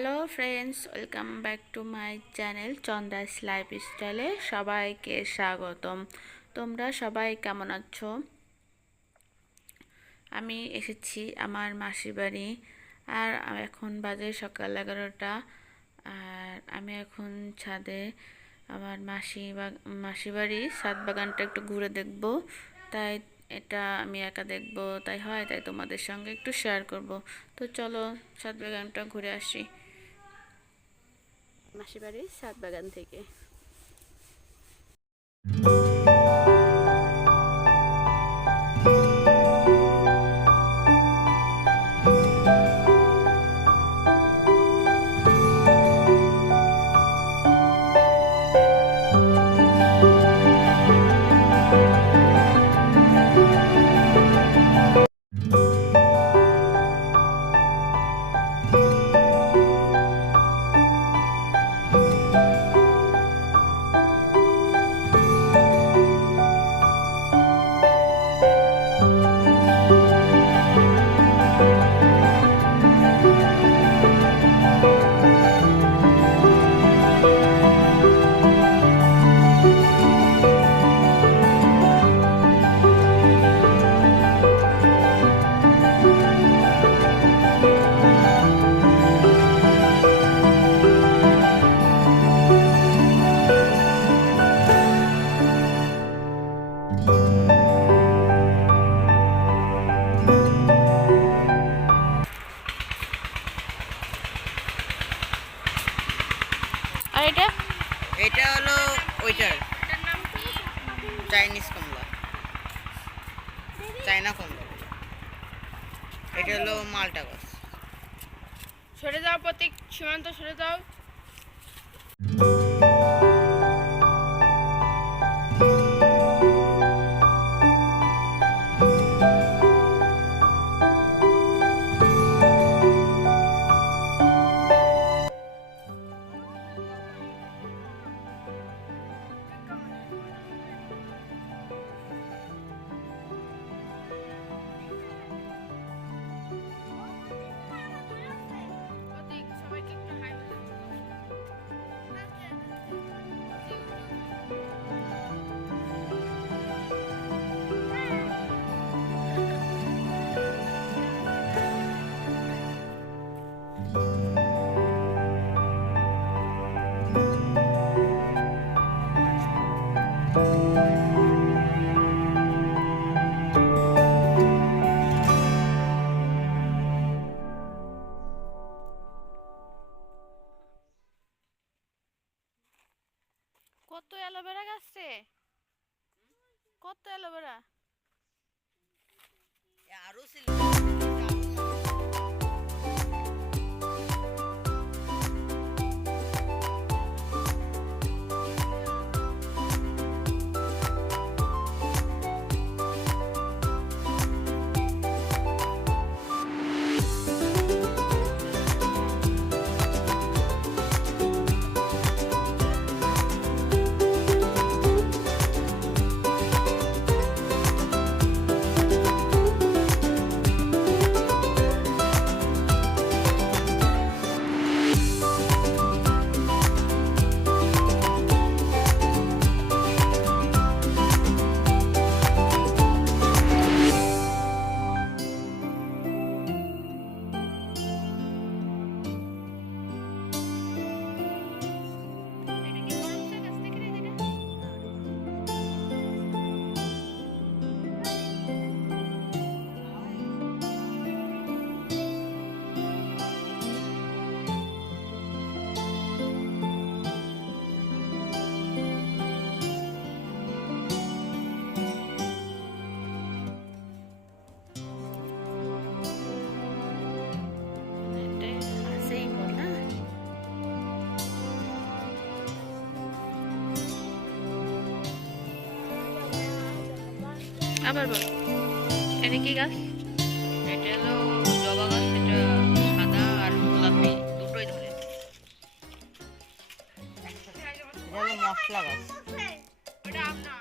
Hello friends welcome back to my channel Chandra's life স্টাইলে সবাইকে স্বাগতম। তোমরা সবাই কেমন আছো? আমি এসেছি আমার মাসির বাড়ি, আর এখন বাজে সকাল এগারোটা, আর আমি এখন ছাদে আমার মাসি মাসি বাড়ি, ছাদ বাগানটা একটু ঘুরে দেখব। তাই এটা আমি একা দেখব, তাই হয়, তাই তোমাদের সঙ্গে একটু শেয়ার করব। তো চলো, ছাদ বাগানটা ঘুরে আসি। মাসি বাড়ির সাত বাগান থেকে। এটা হলো ওইটার, চাইনিজ কমলা। চাইনা কমলা। এটা হলো মালটা গাছ। সরে যাও প্রতীক, সীমান্ত সরে যাও। কত অ্যালোভেরা গাছে? কত অ্যালোভেরা? আরও ছিল। আবার বল। এটা কি গাছ? এটা জবা গাছ এটা সাদা আর গোলাপি দুটোই ধরে। এটা হলো মশলা গাছ। ওটা আপনার